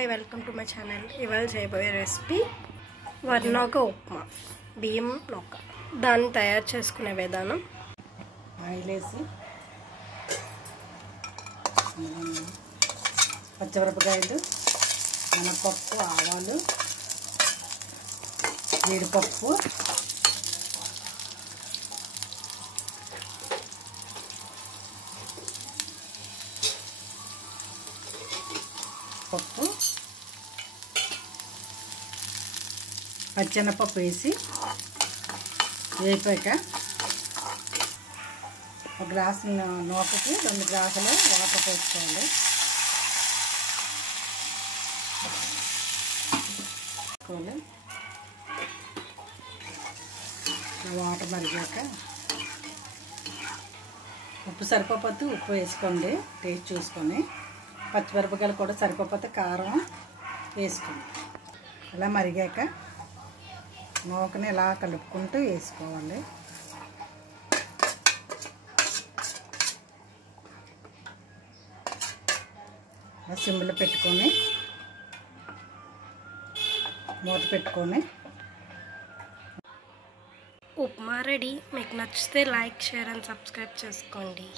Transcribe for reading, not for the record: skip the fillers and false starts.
Hi welcome to my channel. ఇవాళ చేయబోయే recipe వర్ణోక upma, బియ్యం నూక. దాన్ని తయారు చేసుకునే విధానం: ఆయిల్ వేసి పచ్చిమిరపకాయలు, మినపప్పు, ఆవాలు, జీడిపప్పు, పప్పు, పచ్చెనపప్పు వేసి వేపాక ఒక గ్లాసు నూకకి 2 గ్లాసులు వాటర్ పోసుకోవాలి. వాటర్ మరిగాక ఉప్పు సరిపోతే ఉప్పు వేసుకోండి, టేస్ట్ చూసుకొని. పచ్చిమిరపకాయలు కూడా సరిపోతే కారం వేసుకోండి. ఇలా మరిగాక నూకని ఇలా కలుపుకుంటూ వేసుకోవాలి. సిమ్లో పెట్టుకొని మూత పెట్టుకొని. ఉప్మా రెడీ. మీకు నచ్చితే లైక్, షేర్ అండ్ సబ్స్క్రైబ్ చేసుకోండి.